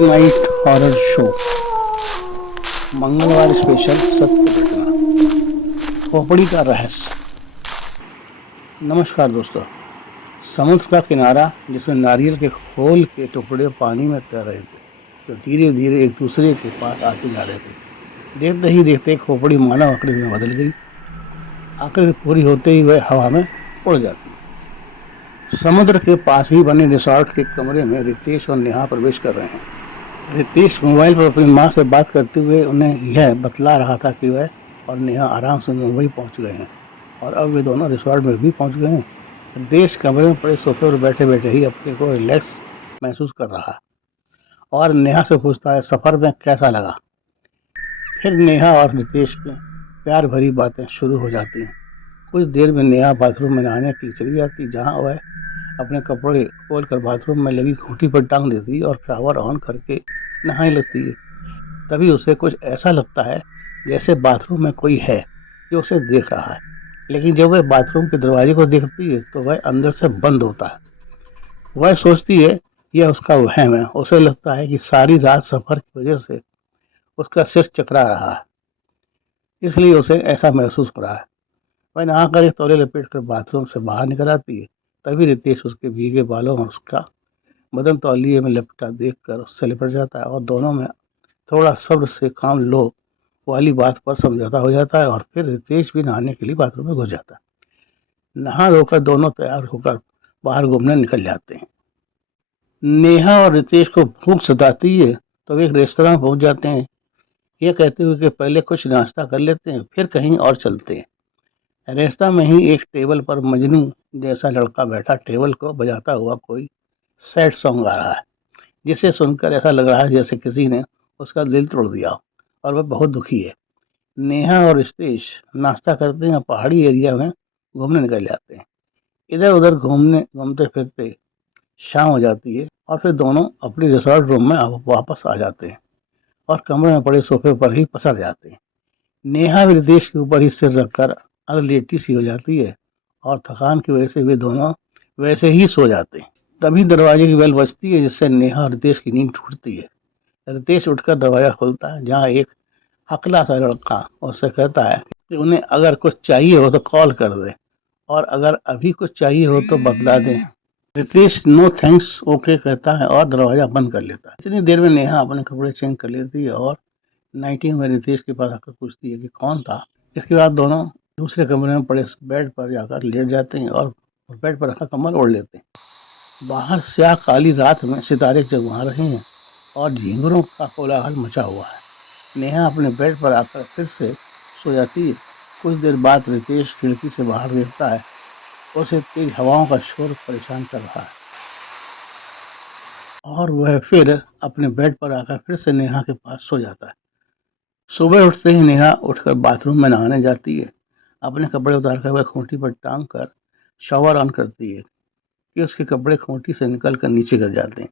Night horror show मंगलवार special सत्य घटना खोपड़ी का रहस्य। नमस्कार दोस्तों। समुद्र का किनारा जिसमें नारियल के खोल के टुकड़े पानी में तैर रहे थे जो धीरे धीरे एक दूसरे के पास आते जा रहे थे। देखते ही देखते खोपड़ी मानव आकृति में बदल गई। आकृति पूरी होते ही वह हवा में उड़ जाती। समुद्र के पास ही बने रिसोर्ट के कमरे में रितेश और नेहा प्रवेश कर रहे हैं। रितेश मोबाइल पर अपनी माँ से बात करते हुए उन्हें यह बतला रहा था कि वह और नेहा आराम से मुंबई पहुंच गए हैं और अब वे दोनों रिसोर्ट में भी पहुंच गए हैं। रितेश कमरे में पड़े सोफे पर बैठे बैठे ही अपने को रिलैक्स महसूस कर रहा है और नेहा से पूछता है सफर में कैसा लगा। फिर नेहा और रितेश की प्यार भरी बातें शुरू हो जाती हैं। कुछ देर में नेहा बाथरूम में नहाने के लिए चली जाती, जहाँ वह अपने कपड़े खोलकर बाथरूम में लगी खूंटी पर टांग देती और शावर ऑन करके नहाने लगती है। तभी उसे कुछ ऐसा लगता है जैसे बाथरूम में कोई है जो उसे देख रहा है, लेकिन जब वह बाथरूम के दरवाजे को देखती है तो वह अंदर से बंद होता है। वह सोचती है यह उसका वहम है। उसे लगता है कि सारी रात सफर की वजह से उसका सिर चकरा रहा है, इसलिए उसे ऐसा महसूस हो रहा है। वह नहाकर एक तौलिया लपेट कर बाथरूम से बाहर निकल आती है। तभी रितेश उसके भीगे बालों और उसका बदन तौलिए में लपटा देखकर उससे लिपट जाता है और दोनों में थोड़ा सब्र से काम लो वाली बात पर समझौता हो जाता है और फिर रितेश भी नहाने के लिए बाथरूम में घुस जाता है। नहा धोकर दोनों तैयार होकर बाहर घूमने निकल जाते हैं। नेहा और रितेश को भूख सताती है तो वे एक रेस्तरां पहुंच जाते हैं, ये कहते हुए कि पहले कुछ नाश्ता कर लेते हैं फिर कहीं और चलते हैं। रेस्तरां में ही एक टेबल पर मजनू जैसा लड़का बैठा टेबल को बजाता हुआ कोई सैड सॉन्ग गा रहा है, जिसे सुनकर ऐसा लग रहा है जैसे किसी ने उसका दिल तोड़ दिया और वह बहुत दुखी है। नेहा और रितेश नाश्ता करते हैं, पहाड़ी एरिया में घूमने निकल जाते हैं। इधर उधर घूमने घूमते फिरते शाम हो जाती है और फिर दोनों अपने रिसोर्ट रूम में वापस आ जाते हैं और कमरे में पड़े सोफे पर ही पसर जाते हैं। नेहा भी रितेश के ऊपर ही सिर रखकर अधलेटी सी हो जाती है और थकान की वजह से वे दोनों वैसे ही सो जाते हैं। तभी दरवाजे की बेल बजती है, जिससे नेहा और रितेश की नींद टूटती है। रितेश उठकर दरवाजा खोलता है, जहाँ एक हकला सा लड़का उससे कहता है कि उन्हें अगर कुछ चाहिए हो तो कॉल कर दे और अगर अभी कुछ चाहिए हो तो बतला दें। रितेश नो थैंक्स ओके कहता है और दरवाजा बंद कर लेता है। इतनी देर में नेहा अपने कपड़े चेंज कर लेती है और नाइटी में रितेश के पास आकर पूछती है कि कौन था। इसके बाद दोनों दूसरे कमरे में पड़े बेड पर जाकर लेट जाते हैं और बेड पर रखा कम्बल ओढ़ लेते हैं। बाहर स्याह काली रात में सितारे जगमगा रहे हैं और झींगरों का कोलाहल मचा हुआ है। नेहा अपने बेड पर आकर फिर से सो जाती है। कुछ देर बाद रितेश खिड़की से बाहर देखता है, उसे तेज हवाओं का शोर परेशान कर रहा है और वह फिर अपने बेड पर आकर फिर से नेहा के पास सो जाता है। सुबह उठते ही नेहा उठकर बाथरूम में नहाने जाती है। अपने कपड़े उतारकर वह खूंटी पर टांग कर शावर ऑन करती है कि उसके कपड़े खूंटी से निकल कर नीचे गिर जाते हैं।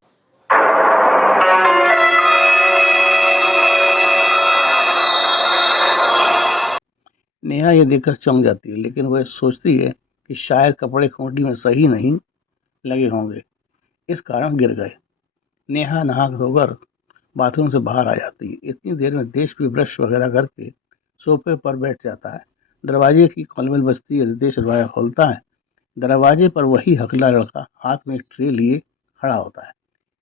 नेहा ये देखकर चौंक जाती है, लेकिन वह सोचती है कि शायद कपड़े खूंटी में सही नहीं लगे होंगे, इस कारण गिर गए। नेहा नहा धोकर बाथरूम से बाहर आ जाती है। इतनी देर में देश भी ब्रश वगैरह करके सोफे पर बैठ जाता है। दरवाजे की कॉलिंग बजती है। रितेश दरवाजा खोलता है। दरवाजे पर वही हकला लड़का हाथ में एक ट्रे लिए खड़ा होता है,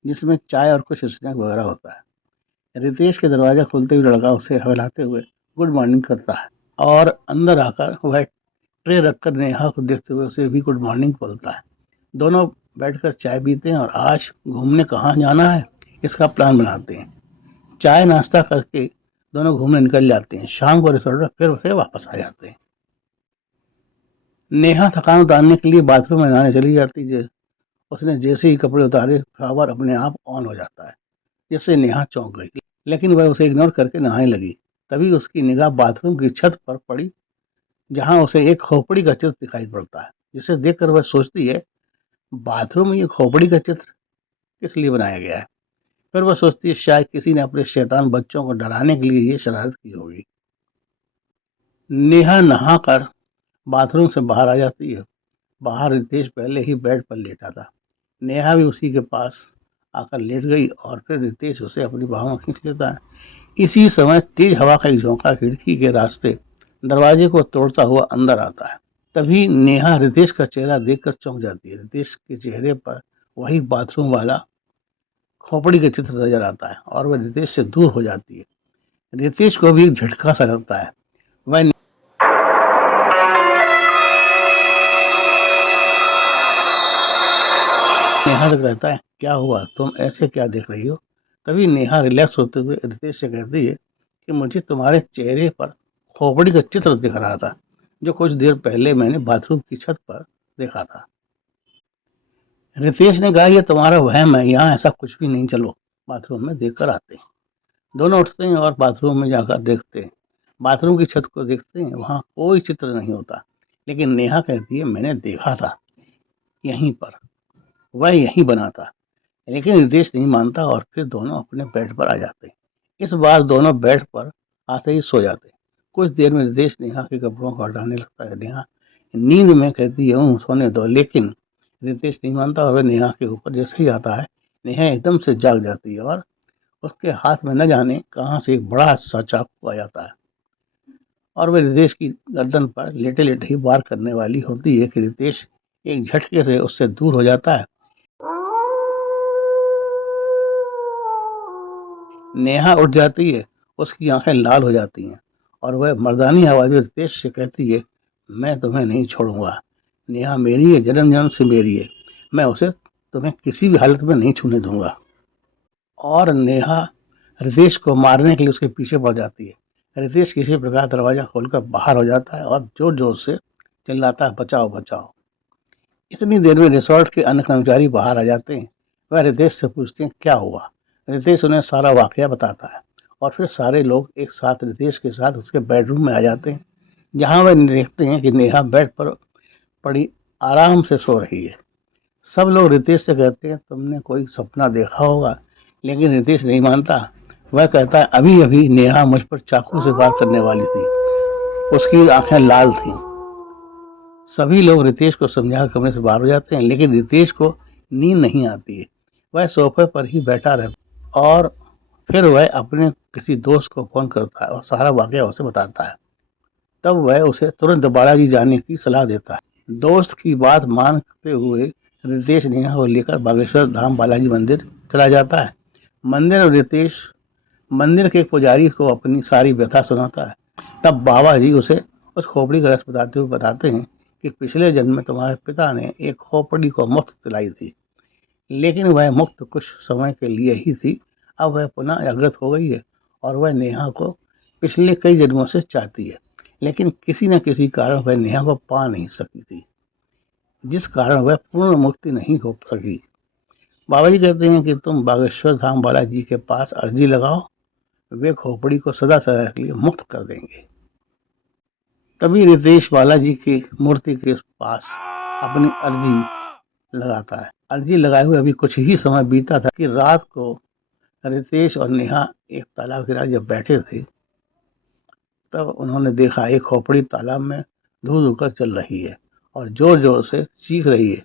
जिसमें चाय और कुछ स्नैक वगैरह होता है। रितेश के दरवाजा खोलते हुए लड़का उसे हिलाते हुए गुड मॉर्निंग करता है और अंदर आकर वह ट्रे रखकर नेहा को देखते हुए उसे भी गुड मॉर्निंग बोलता है। दोनों बैठकर चाय पीते हैं और आज घूमने कहाँ जाना है इसका प्लान बनाते हैं। चाय नाश्ता करके दोनों घूमने निकल जाते हैं। शाम को रिसोर्ट में फिर उसे वापस आ जाते हैं। नेहा थकान उतारने के लिए बाथरूम में नहाने चली जाती है। उसने जैसे ही कपड़े उतारे शावर अपने आप ऑन हो जाता है, जिससे नेहा चौंक गई, लेकिन वह उसे इग्नोर करके नहाने लगी। तभी उसकी निगाह बाथरूम की छत पर पड़ी, जहां उसे एक खोपड़ी का चित्र दिखाई पड़ता है, जिसे देखकर वह सोचती है बाथरूम में ये खोपड़ी का चित्र किस लिए बनाया गया है। फिर वह सोचती है शायद किसी ने अपने शैतान बच्चों को डराने के लिए ये शरारत की होगी। नेहा नहाकर बाथरूम से बाहर आ जाती है। बाहर रितेश पहले ही बेड पर लेटा था। नेहा भी उसी के पास आकर लेट गई और फिर रितेश उसे अपनी बाहों में खींच लेता है। इसी समय तेज हवा का एक झोंका खिड़की के रास्ते दरवाजे को तोड़ता हुआ अंदर आता है। तभी नेहा रितेश का चेहरा देखकर चौंक जाती है। रितेश के चेहरे पर वही बाथरूम वाला खोपड़ी का चित्र नजर आता है और वह रितेश से दूर हो जाती है। रितेश को भी एक झटका सा लगता है। वह नेहा तक रहता है, क्या हुआ, तुम ऐसे क्या देख रही हो? तभी नेहा रिलैक्स होते हुए रितेश से कहती है कि मुझे तुम्हारे चेहरे पर खोपड़ी का चित्र दिख रहा था, जो कुछ देर पहले मैंने बाथरूम की छत पर देखा था। रितेश ने कहा, यह तुम्हारा वहम है, यहाँ ऐसा कुछ भी नहीं, चलो बाथरूम में देख कर आते हैं। दोनों उठते हैं और बाथरूम में जाकर देखते हैं। बाथरूम की छत को देखते हैं, वहां कोई चित्र नहीं होता। लेकिन नेहा कहती है, मैंने देखा था यहीं पर, वह यहीं बना था। लेकिन रितेश नहीं मानता और फिर दोनों अपने बेड पर आ जाते हैं। इस बार दोनों बेड पर आते ही सो जाते हैं। कुछ देर में रितेश नेहा के कपड़ों को हटाने लगता है। नेहा नींद में कहती है, सोने दो, लेकिन रितेश नहीं मानता और वह नेहा के ऊपर जैसे ही आता है, नेहा एकदम से जाग जाती है और उसके हाथ में न जाने कहां से एक बड़ा सा चाकू आ जाता है और वह रितेश की गर्दन पर लेटे लेटे ही वार करने वाली होती है कि रितेश एक झटके से उससे दूर हो जाता है। नेहा उठ जाती है, उसकी आंखें लाल हो जाती हैं और वह मर्दानी आवाज में रितेश से कहती है, मैं तुम्हें नहीं छोड़ूंगा। नेहा मेरी है, जन्म जन्म से मेरी है, मैं उसे तुम्हें किसी भी हालत में नहीं छूने दूंगा। और नेहा रितेश को मारने के लिए उसके पीछे पड़ जाती है। रितेश किसी प्रकार दरवाजा खोलकर बाहर हो जाता है और जोर जोर से चिल्लाता है, बचाओ बचाओ। इतनी देर में रिसोर्ट के अन्य कर्मचारी बाहर आ जाते हैं। वह रितेश से पूछते हैं, क्या हुआ? रितेश उन्हें सारा वाकया बताता है और फिर सारे लोग एक साथ रितेश के साथ उसके बेडरूम में आ जाते हैं, जहां वह देखते हैं कि नेहा बेड पर पड़ी आराम से सो रही है। सब लोग रितेश से कहते हैं, तुमने कोई सपना देखा होगा। लेकिन रितेश नहीं मानता। वह कहता है, अभी अभी नेहा मुझ पर चाकू से वार करने वाली थी, उसकी आंखें लाल थीं। सभी लोग रितेश को समझा कमरे से बाहर हो जाते हैं, लेकिन रितेश को नींद नहीं आती है। वह सोफे पर ही बैठा रहता है और फिर वह अपने किसी दोस्त को फोन करता है और सारा वाकया उसे बताता है। तब वह उसे तुरंत बालाजी जाने की सलाह देता है। दोस्त की बात मानते हुए रितेश नेहा को लेकर बागेश्वर धाम बालाजी मंदिर चला जाता है। मंदिर और रितेश मंदिर के पुजारी को अपनी सारी व्यथा सुनाता है। तब बाबा जी उसे उस खोपड़ी का रस बताते हुए बताते हैं कि पिछले जन्म में तुम्हारे पिता ने एक खोपड़ी को मुफ्त दिलाई थी, लेकिन वह मुफ्त कुछ समय के लिए ही थी। अब वह पुनः जागृत हो गई है और वह नेहा को पिछले कई जन्मों से चाहती है, लेकिन किसी न किसी कारण वह नेहा को पा नहीं सकी थी, जिस कारण वह पूर्ण मुक्ति नहीं हो सकी। बाबा जी कहते हैं कि तुम बागेश्वर धाम बालाजी के पास अर्जी लगाओ, वे खोपड़ी को सदा सदा के लिए मुक्त कर देंगे। तभी रितेश बालाजी की मूर्ति के पास अपनी अर्जी लगाता है। अर्जी लगाए हुए अभी कुछ ही समय बीता था कि रात को रितेश और नेहा एक तालाब किनारे जब बैठे थे, तब उन्होंने देखा एक खोपड़ी तालाब में धू धू कर चल रही है और जोर जोर से चीख रही है,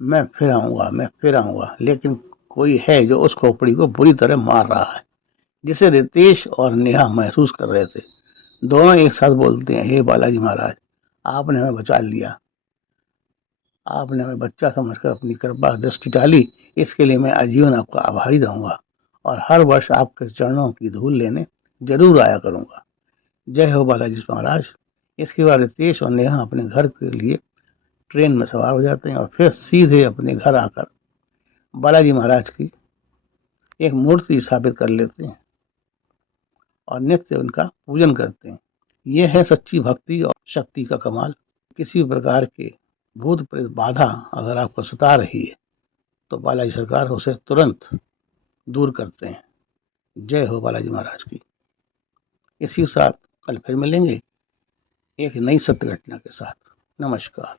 मैं फिर आऊंगा, मैं फिर आऊंगा। लेकिन कोई है जो उस खोपड़ी को बुरी तरह मार रहा है, जिसे रितेश और नेहा महसूस कर रहे थे। दोनों एक साथ बोलते हैं, हे बालाजी महाराज, आपने हमें बचा लिया, आपने हमें बच्चा समझकर अपनी कृपा दृष्टि डाली, इसके लिए मैं आजीवन आपका आभारी रहूंगा और हर वर्ष आपके चरणों की धूल लेने जरूर आया करूंगा। जय हो बालाजी महाराज। इसके बाद रितेश और नेहा अपने घर के लिए ट्रेन में सवार हो जाते हैं और फिर सीधे अपने घर आकर बालाजी महाराज की एक मूर्ति स्थापित कर लेते हैं और नित्य उनका पूजन करते हैं। यह है सच्ची भक्ति और शक्ति का कमाल। किसी प्रकार के भूत प्रेत बाधा अगर आपको सता रही है तो बालाजी सरकार उसे तुरंत दूर करते हैं। जय हो बालाजी महाराज की। इसी के साथ कल फिर मिलेंगे एक नई सत्य घटना के साथ। नमस्कार।